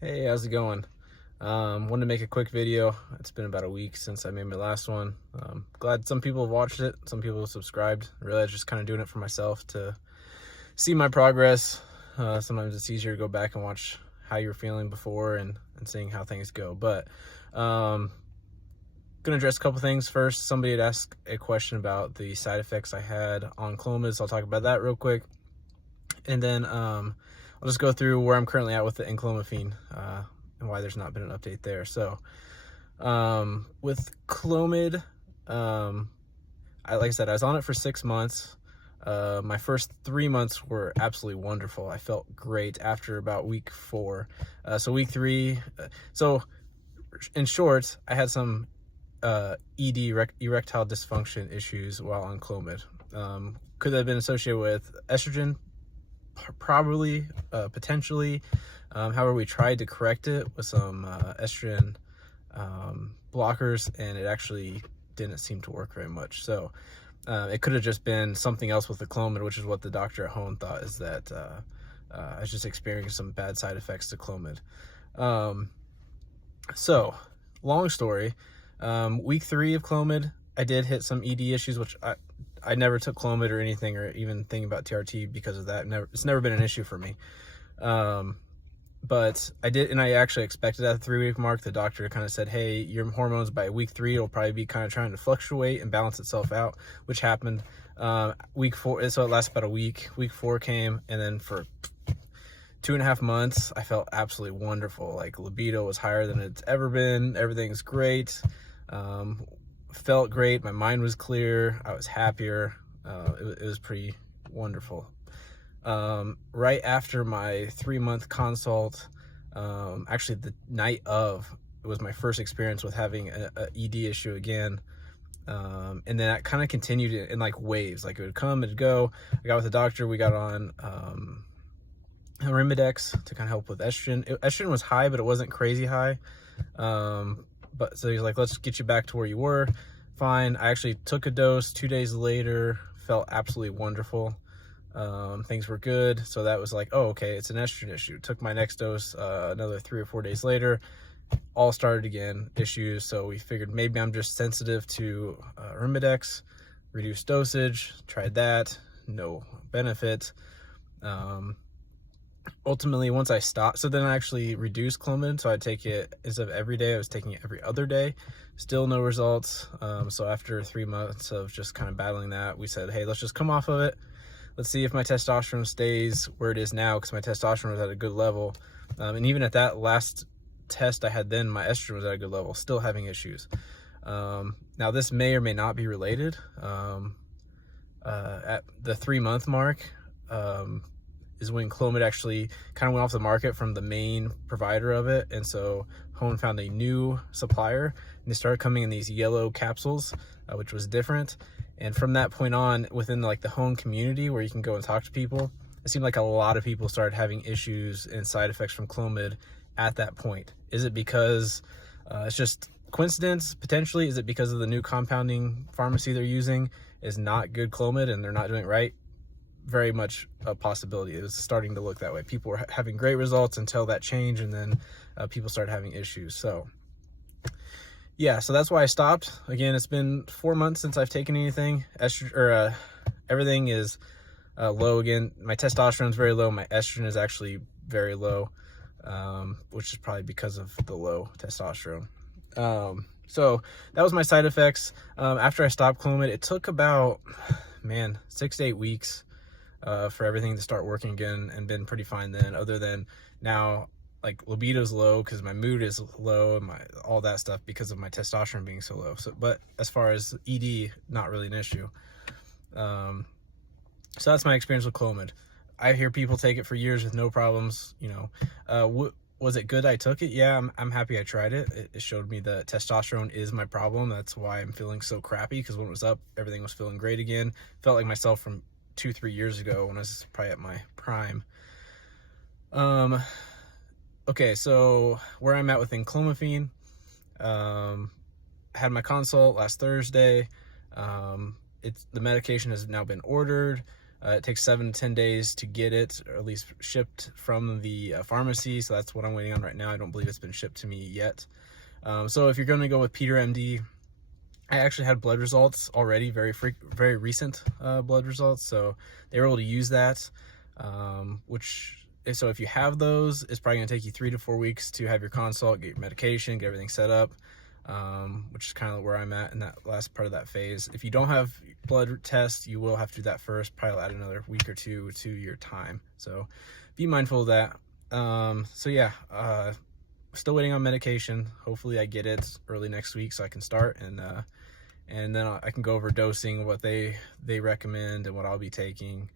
Hey, how's it going? Wanted to make a quick video. It's been about a week since I made my last one. Glad some people have watched it, some people have subscribed. Really, I was just kind of doing it for myself to see my progress. Sometimes it's easier to go back and watch how you were feeling before and seeing how things go. But gonna address a couple things. First, somebody had asked a question about the side effects I had on Clomid, so I'll talk about that real quick. And then I'll just go through where I'm currently at with the Enclomiphene and why there's not been an update there. So with Clomid, like I said, I was on it for 6 months. My first 3 months were absolutely wonderful. I felt great after about week 4. So week 3, so in short, I had some erectile dysfunction issues while on Clomid. Could have been associated with estrogen, probably, potentially. However, we tried to correct it with some estrogen blockers, and it actually didn't seem to work very much. So it could have just been something else with the Clomid, which is what the doctor at home thought, is that I was just experiencing some bad side effects to Clomid. So long story, week 3 of Clomid, I did hit some ED issues, which I never took Clomid or anything, or even thinking about TRT because of that. It's never been an issue for me. But I did, and I actually expected at the 3-week mark. The doctor kind of said, hey, your hormones by week 3 will probably be kind of trying to fluctuate and balance itself out, which happened. Week 4, so it lasted about a week. Week 4 came, and then for 2.5 months, I felt absolutely wonderful. Like, libido was higher than it's ever been. Everything's great. Felt great. My mind was clear. I was happier. It was pretty wonderful. Right after my 3-month consult, actually the night of, it was my first experience with having a ED issue again. And then that kind of continued in like waves. Like, it would come, it'd go. I got with the doctor. We got on Arimidex to kind of help with estrogen. Estrogen was high, but it wasn't crazy high. But so he's like, let's get you back to where you were. Fine. I actually took a dose 2 days later, felt absolutely wonderful. Things were good. So that was like, oh, okay, it's an estrogen issue. Took my next dose another 3 or 4 days later, all started again, issues. So we figured maybe I'm just sensitive to Arimidex, reduced dosage, tried that, no benefit. Ultimately, once I stopped, so then I actually reduced Clomid, so I take it instead of every day, I was taking it every other day. Still no results. So after 3 months of just kind of battling that, we said, hey, let's just come off of it. Let's see if my testosterone stays where it is now, because my testosterone was at a good level. And even at that last test I had then, my estrogen was at a good level, still having issues. Now, this may or may not be related. At the 3-month mark, is when Clomid actually kind of went off the market from the main provider of it. And so Hone found a new supplier, and they started coming in these yellow capsules, which was different. And from that point on, within like the Hone community where you can go and talk to people, it seemed like a lot of people started having issues and side effects from Clomid at that point. Is it because it's just coincidence? Potentially. Is it because of the new compounding pharmacy they're using is not good Clomid and they're not doing it right? Very much a possibility. It was starting to look that way. People were having great results until that change, and then people started having issues. So yeah, so that's why I stopped. Again, it's been 4 months since I've taken anything. Everything is low again. My testosterone is very low. My estrogen is actually very low, which is probably because of the low testosterone. So that was my side effects. After I stopped Clomid, it took about 6 to 8 weeks for everything to start working again, and been pretty fine then, other than now, like, libido's low because my mood is low and all that stuff because of my testosterone being so low. So, but as far as ED, not really an issue. So that's my experience with Clomid. I hear people take it for years with no problems. Was it good I took it? Yeah, I'm happy I tried it. It showed me that testosterone is my problem. That's why I'm feeling so crappy, because when it was up, everything was feeling great again. Felt like myself from 2-3 years ago when I was probably at my prime. Okay, so where I'm at with Enclomiphene, had my consult last Thursday. The medication has now been ordered. It takes 7 to 10 days to get it, or at least shipped from the pharmacy. So that's what I'm waiting on right now. I don't believe it's been shipped to me yet. So if you're going to go with Peter MD, I actually had blood results already, very recent blood results. So they were able to use that, so if you have those, it's probably going to take you 3 to 4 weeks to have your consult, get your medication, get everything set up, which is kind of where I'm at in that last part of that phase. If you don't have blood tests, you will have to do that first, probably add another week or two to your time. So be mindful of that. So yeah, still waiting on medication. Hopefully I get it early next week so I can start, and then I can go over dosing, what they recommend and what I'll be taking.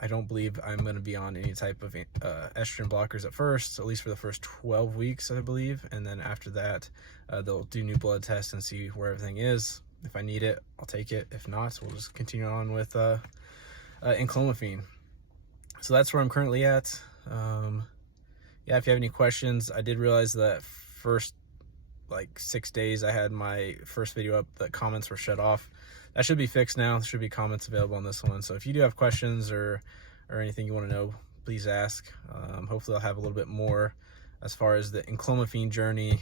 I don't believe I'm going to be on any type of estrogen blockers at first, at least for the first 12 weeks, I believe. And then after that, they'll do new blood tests and see where everything is. If I need it, I'll take it. If not, we'll just continue on with Enclomiphene. So that's where I'm currently at. Yeah, if you have any questions, I did realize that first like 6 days I had my first video up, the comments were shut off. That should be fixed now. There should be comments available on this one. So if you do have questions or anything you want to know, please ask. Hopefully I'll have a little bit more as far as the Enclomiphene journey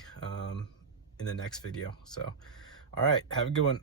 in the next video. So, all right, have a good one.